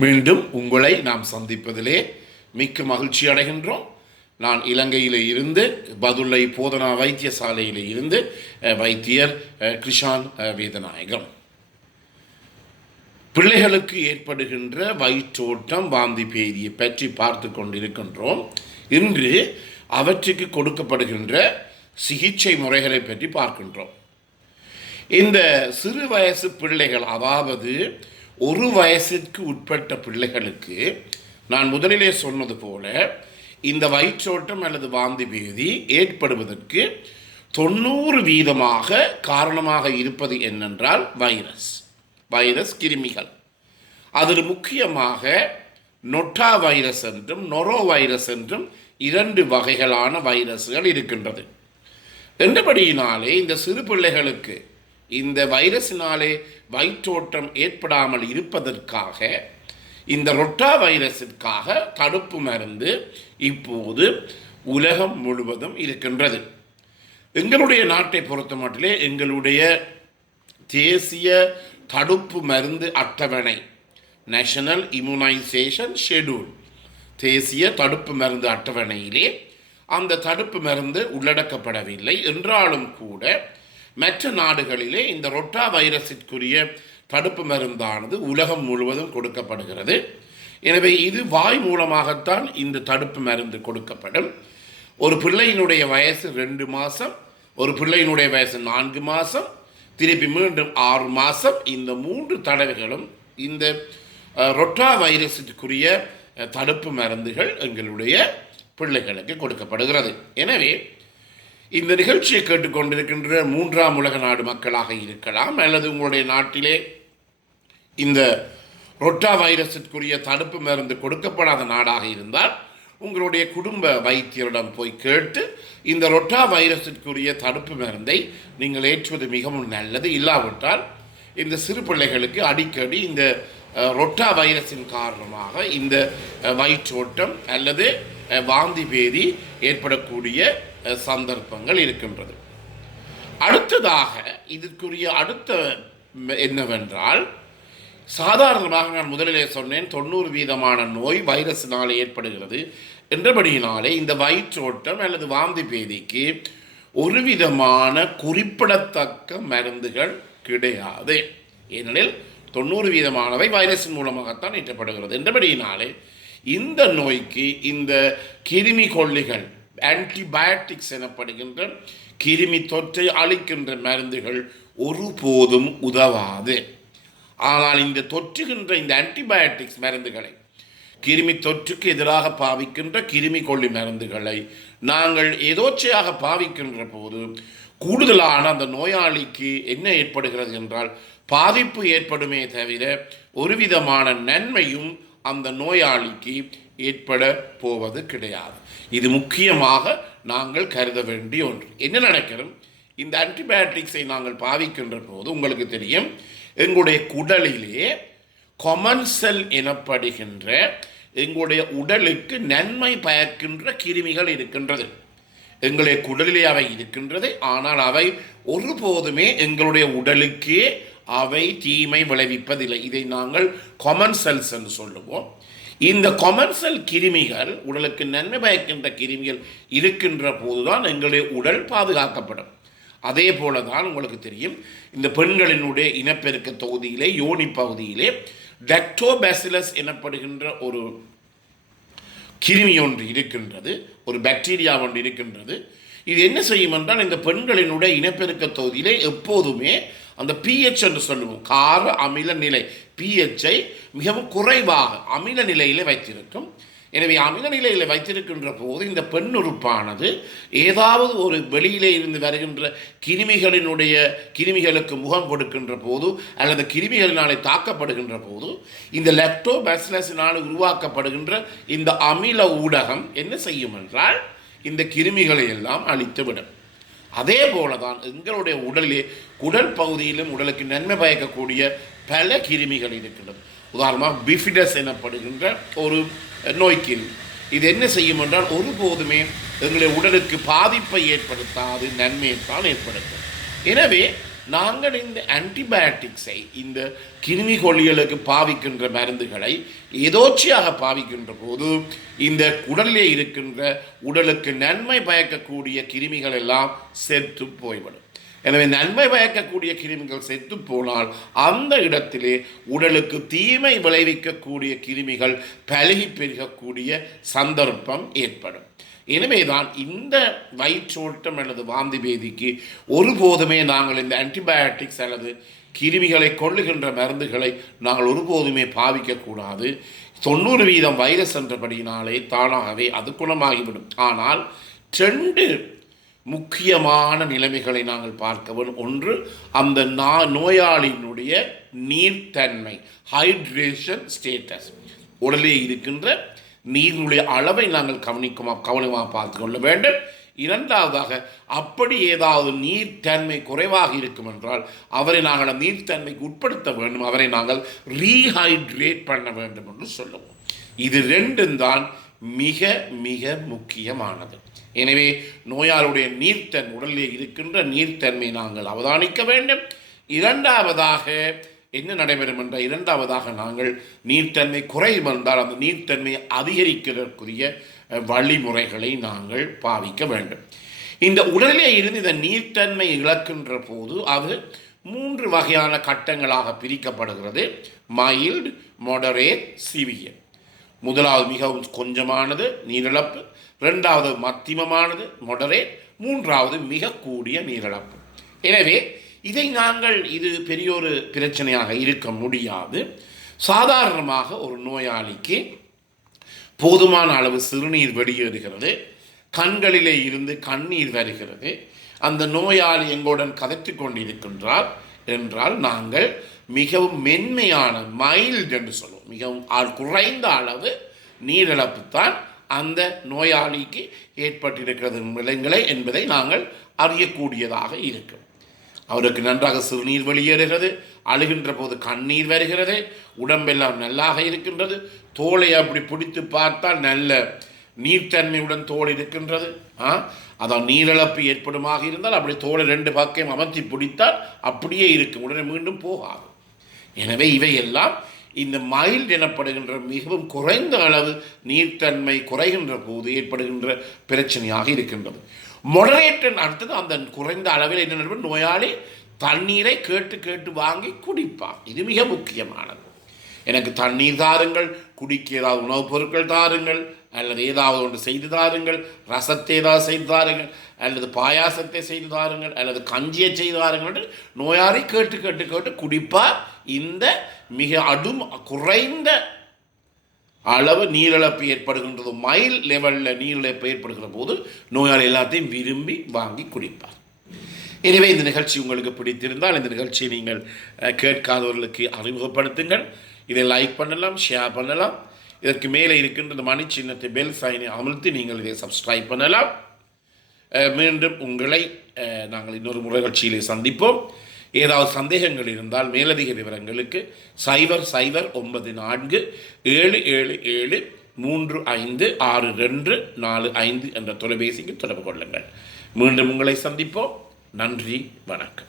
மீண்டும் உங்களை நாம் சந்திப்பதிலே மிக்க மகிழ்ச்சி அடைகின்றோம். நான் இலங்கையில் இருந்து பதுளை போதனா வைத்தியசாலையில் இருந்து வைத்தியர் கிருஷான் வேதநாயகம். பிள்ளைகளுக்கு ஏற்படுகின்ற வயிற்றோட்டம், வாந்தி பேதியை பற்றி பார்த்து கொண்டிருக்கின்றோம். இன்று அவற்றுக்கு கொடுக்கப்படுகின்ற சிகிச்சை முறைகளை பற்றி பார்க்கின்றோம். இந்த சிறு வயசு பிள்ளைகள், அதாவது ஒரு வயசிற்கு உட்பட்ட பிள்ளைகளுக்கு நான் முதலிலே சொன்னது போல இந்த வயிற்றோட்டம் அல்லது வாந்தி பேதி ஏற்படுவதற்கு 90% காரணமாக இருப்பது என்னென்றால் வைரஸ் கிருமிகள். அதில் முக்கியமாக நொட்டா வைரஸ் என்றும் நொரோ வைரஸ் என்றும் 2 வகைகளான வைரஸ்கள் இருக்கின்றது. என்றபடியினாலே இந்த சிறு பிள்ளைகளுக்கு இந்த வைரஸினாலே வயிற்றோட்டம் ஏற்படாமல் இருப்பதற்காக இந்த ரொட்டா வைரஸிற்காக தடுப்பு மருந்து இப்போது உலகம் முழுவதும் இருக்கின்றது. எங்களுடைய நாட்டை பொறுத்த மட்டிலே எங்களுடைய தேசிய தடுப்பு மருந்து அட்டவணை, நேஷனல் இம்யூனைசேஷன் ஷெட்யூல், தேசிய தடுப்பு மருந்து அட்டவணையிலே அந்த தடுப்பு மருந்து உள்ளடக்கப்படவில்லை. என்றாலும் கூட மற்ற நாடுகளிலே இந்த ரொட்டா வைரஸிற்குரிய தடுப்பு மருந்தானது உலகம் முழுவதும் கொடுக்கப்படுகிறது. எனவே இது வாய் மூலமாகத்தான் இந்த தடுப்பு மருந்து கொடுக்கப்படும். ஒரு பிள்ளையினுடைய வயசு 2 மாதம், ஒரு பிள்ளையினுடைய வயசு 4 மாதம், திருப்பி மீண்டும் 6 மாதம், இந்த 3 தடவைகளும் இந்த ரொட்டா வைரஸுக்குரிய தடுப்பு மருந்துகள் எங்களுடைய பிள்ளைகளுக்கு கொடுக்கப்படுகிறது. எனவே இந்த நிகழ்ச்சியை கேட்டுக்கொண்டிருக்கின்ற 3ஆம் உலக நாடு மக்களாக இருக்கலாம், அல்லது உங்களுடைய நாட்டிலே இந்த ரொட்டா வைரஸிற்குரிய தடுப்பு மருந்து கொடுக்கப்படாத நாடாக இருந்தால் உங்களுடைய குடும்ப வைத்தியரிடம் போய் கேட்டு இந்த ரொட்டா வைரஸிற்குரிய தடுப்பு மருந்தை நீங்கள் ஏற்றுவது மிகவும் நல்லது. இல்லாவிட்டால் இந்த சிறு பிள்ளைகளுக்கு அடிக்கடி இந்த ரொட்டா வைரஸின் காரணமாக இந்த வயிற்றோட்டம் அல்லது வாந்தி பேதி ஏற்படக்கூடிய சந்தர்ப்பங்கள் இருக்கின்றது. அடுத்ததாக இதற்குரிய அடுத்த என்னவென்றால், சாதாரணமாக நான் முதலிலே சொன்னேன் 90% நோய் வைரஸினால் ஏற்படுகிறது என்றபடியினாலே இந்த வயிற்றோட்டம் அல்லது வாந்தி பேதிக்கு ஒரு விதமான குறிப்பிடத்தக்க மருந்துகள் கிடையாது. ஏனெனில் 90%வை வைரஸின் மூலமாகத்தான் ஏற்றப்படுகிறது. என்றபடியினாலே இந்த நோய்க்கு இந்த கிருமி கொல்லிகள், ஆன்டிபயோட்டிக்ஸ் எனப்படுகின்ற கிருமி தொற்றை அளிக்கின்ற மருந்துகள் ஒருபோதும் உதவாது. ஆனால் இந்த தொற்றுகின்ற இந்த ஆன்டிபயோட்டிக்ஸ் மருந்துகளை, கிருமி தொற்றுக்கு எதிராக பாவிக்கின்ற கிருமி கொல்லி மருந்துகளை நாங்கள் எதோச்சையாக பாவிக்கின்ற போது கூடுதலான அந்த நோயாளிக்கு என்ன ஏற்படுகிறது என்றால் பாதிப்பு ஏற்படுமே தவிர ஒரு விதமான நன்மையும் அந்த நோயாளிக்கு ஏற்பட போவது கிடையாது. இது முக்கியமாக நாங்கள் கருத வேண்டிய ஒன்று. என்ன நடக்கிறது, இந்த ஆன்டிபயோட்டிக்ஸை நாங்கள் பாவிக்கின்ற போது உங்களுக்கு தெரியும், எங்களுடைய குடலிலே கொமன் செல் எனப்படுகின்ற எங்களுடைய உடலுக்கு நன்மை பயக்கின்ற கிருமிகள் இருக்கின்றது. எங்களுடைய குடலிலே அவை இருக்கின்றது. ஆனால் அவை ஒருபோதுமே எங்களுடைய உடலுக்கே அவை தீமை விளைவிப்பதில்லை. இதை நாங்கள் கொமன் செல்ஸ் என்று சொல்லுவோம். இந்த கொமன் செல் கிருமிகள், உடலுக்கு நன்மை பயக்கின்ற கிருமிகள் இருக்கின்ற போதுதான் எங்களுடைய உடல் பாதுகாக்கப்படும். அதே போல தான் உங்களுக்கு தெரியும், இந்த பெண்களினுடைய இனப்பெருக்க தொகுதியிலே யோனி பகுதியிலே லாக்டோபாசிலஸ் எனப்படுகின்ற ஒரு கிருமி ஒன்று இருக்கின்றது, ஒரு பாக்டீரியா ஒன்று இருக்கின்றது. இது என்ன செய்யும் என்றால் இந்த பெண்களினுடைய இனப்பெருக்க தொகுதியிலே எப்போதுமே அந்த பிஹெச் என்று சொல்லுவோம், கார அமில நிலை, பிஹெச்சை மிகவும் குறைவாக அமில நிலையில் வைத்திருக்கும். எனவே அமில நிலையில் வைத்திருக்கின்ற போது இந்த பெண் உறுப்பானது ஏதாவது ஒரு வெளியிலே இருந்து வருகின்ற கிருமிகளுக்கு முகம் கொடுக்கின்ற போது அல்லது கிருமிகளினாலே தாக்கப்படுகின்ற போது இந்த லாக்டோபாசிலஸினால் உருவாக்கப்படுகின்ற இந்த அமில ஊடகம் என்ன செய்யும் என்றால் இந்த கிருமிகளை எல்லாம் அழித்துவிடும். அதே போல தான் எங்களுடைய உடலிலே குடல் பகுதியிலும் உடலுக்கு நன்மை பயக்கக்கூடிய பல கிருமிகள் இருக்கின்றது. உதாரணமாக பிஃபிடஸ் எனப்படுகின்ற ஒரு நோய்க்கிருமி. இது என்ன செய்யும் என்றால் ஒருபோதுமே எங்களுடைய உடலுக்கு பாதிப்பை ஏற்படுத்தாது, நன்மையைத்தான் ஏற்படுத்தும். எனவே நாங்கள் இந்த ஆன்டிபயோட்டிக்ஸை இந்த கிருமி கொல்லிகளுக்கு பாவிக்கின்ற மருந்துகளை எதோச்சியாக பாவிக்கின்ற போது இந்த உடலிலே இருக்கின்ற உடலுக்கு நன்மை பயக்கக்கூடிய கிருமிகள் எல்லாம் செத்து போய்விடும். எனவே நன்மை பயக்கக்கூடிய கிருமிகள் செத்து போனால் அந்த இடத்திலே உடலுக்கு தீமை விளைவிக்கக்கூடிய கிருமிகள் பலகி பெருகக்கூடிய சந்தர்ப்பம் ஏற்படும். எனவேதான் இந்த வயிற்றோட்டம் அல்லது வாந்தி பேதிக்கு ஒருபோதுமே நாங்கள் இந்த ஆன்டிபயோட்டிக்ஸ் அல்லது கிருமிகளை கொள்ளுகின்ற மருந்துகளை நாங்கள் ஒருபோதுமே பாவிக்கக்கூடாது. 90% வைரஸ் என்றபடியினாலே தானாகவே அது குணமாகிவிடும். ஆனால் 2 முக்கியமான நிலைமைகளை நாங்கள் பார்க்க வேண்டும். ஒன்று, அந்த நோயாளியினுடைய நீர்த்தன்மை, ஹைட்ரேஷன் ஸ்டேட்டஸ், உடலே இருக்கின்ற நீரினுடைய அளவை நாங்கள் கவனமாக பார்த்து கொள்ள வேண்டும். இரண்டாவதாக, அப்படி ஏதாவது நீர்த்தன்மை குறைவாக இருக்கும் என்றால் அவரை நாங்கள் நீர்த்தன்மைக்கு உட்படுத்த வேண்டும், அவரை நாங்கள் ரீஹைட்ரேட் பண்ண வேண்டும் என்று சொல்லுவோம். இது 2 தான் மிக மிக முக்கியமானது. எனவே நோயாளுடைய உடலிலே இருக்கின்ற நீர்த்தன்மை நாங்கள் அவதானிக்க வேண்டும். இரண்டாவதாக என்ன நடைபெறும் என்றால், இரண்டாவதாக நாங்கள் நீர்த்தன்மை குறையும் என்றால் அந்த நீர்த்தன்மையை அதிகரிக்கிறதற்குரிய வழிமுறைகளை நாங்கள் பாவிக்க வேண்டும். இந்த உடலிலே இருந்து இந்த நீர்த்தன்மை இழக்கின்ற போது அது 3 வகையான கட்டங்களாக பிரிக்கப்படுகிறது. Mild, moderate, severe. முதலாவது மிகவும் கொஞ்சமானது நீரிழப்பு, 2வது மத்தியமமானது மொடரேட், 3வது மிக கூடிய நீரிழப்பு. எனவே இதை நாங்கள் இது பெரியொரு பிரச்சனையாக இருக்க முடியாது. சாதாரணமாக ஒரு நோயாளிக்கு போதுமான அளவு சிறுநீர் வெளியேறுகிறது, கண்களிலே இருந்து கண்ணீர் வருகிறது, அந்த நோயாளி எங்களுடன் கதைத்து கொண்டிருக்கின்றார் என்றால் நாங்கள் மிகவும் மென்மையான மைல்டு என்று சொல்லுவோம். மிகவும் குறைந்த அளவு நீரிழப்பு தான் அந்த நோயாளிக்கு ஏற்பட்டிருக்கிறது நிலைகளை என்பதை நாங்கள் அறியக்கூடியதாக இருக்கும். அவருக்கு நன்றாக சிறுநீர் வெளியேறுகிறது, அழுகின்ற போது கண்ணீர் வருகிறது, உடம்பெல்லாம் நல்லாக இருக்கின்றது, தோலை அப்படி பிடித்து பார்த்தால் நல்ல நீர்த்தன்மையுடன் தோல் இருக்கின்றது. அதான் நீரிழப்பு ஏற்படுமாக இருந்தால் அப்படி தோலை 2 பக்கம் அமர்த்தி பிடித்தால் அப்படியே இருக்கும், உடனே மீண்டும் போகாது. எனவே இவையெல்லாம் இந்த மைல்டு எனப்படுகின்ற மிகவும் குறைந்த அளவு நீர்த்தன்மை குறைகின்ற போது ஏற்படுகின்ற பிரச்சனையாக இருக்கின்றது. மொடரேட்டன் அடுத்தது அந்த குறைந்த அளவில் என்ன, நோயாளி தண்ணீரை கேட்டு கேட்டு வாங்கி குடிப்பார். இது மிக முக்கியமானது. எனக்கு தண்ணீர் தாருங்கள், குடிக்க ஏதாவது உணவுப் பொருட்கள் தாருங்கள், அல்லது ஏதாவது ஒன்று செய்து தாருங்கள், ரசத்தை ஏதாவது செய்து தாருங்கள், அல்லது பாயாசத்தை செய்து தாருங்கள், அல்லது கஞ்சியை செய்து தாருங்கள் என்று நோயாளி கேட்டு கேட்டு கேட்டு குடிப்பார். இந்த மிக குறைந்த அளவு நீரிழப்பு ஏற்படுகின்றது, மைல் லெவலில் நீரிழப்பு ஏற்படுகிற போது நோயாளி எல்லாத்தையும் விரும்பி வாங்கி குடிப்பார். எனவே இந்த நிகழ்ச்சி உங்களுக்கு பிடித்திருந்தால் இந்த நிகழ்ச்சியை நீங்கள் கேட்காதவர்களுக்கு அறிமுகப்படுத்துங்கள். இதை லைக் பண்ணலாம், ஷேர் பண்ணலாம். இதற்கு மேலே இருக்கின்ற இந்த மணி சின்னத்தை பெல் சைனை அமர்த்தி நீங்கள் இதை சப்ஸ்கிரைப் பண்ணலாம். மீண்டும் உங்களை நாங்கள் இன்னொரு நிகழ்ச்சியிலே சந்திப்போம். ஏதாவது சந்தேகங்கள் இருந்தால் மேலதிக விவரங்களுக்கு 009477735625 என்ற தொலைபேசிக்கு தொடர்பு கொள்ளுங்கள். மீண்டும் உங்களை சந்திப்போம். நன்றி, வணக்கம்.